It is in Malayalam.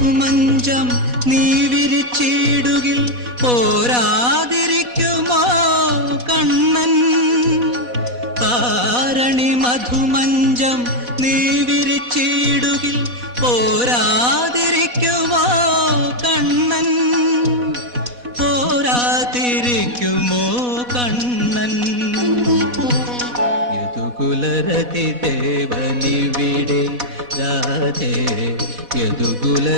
മധുമഞ്ചം നീ വിരിച്ചിടുകിൽ പോരാതിരിക്കുമോ കണ്ണൻ? താരണി മധുമഞ്ചം നീ വിരിച്ചിടുകിൽ പോരാതിരിക്കുമോ കണ്ണൻ? പോരാതിരിക്കുമോ കണ്ണൻ? യദുകുലരതി ദേവനിവിടെ രാധേ യദുകുല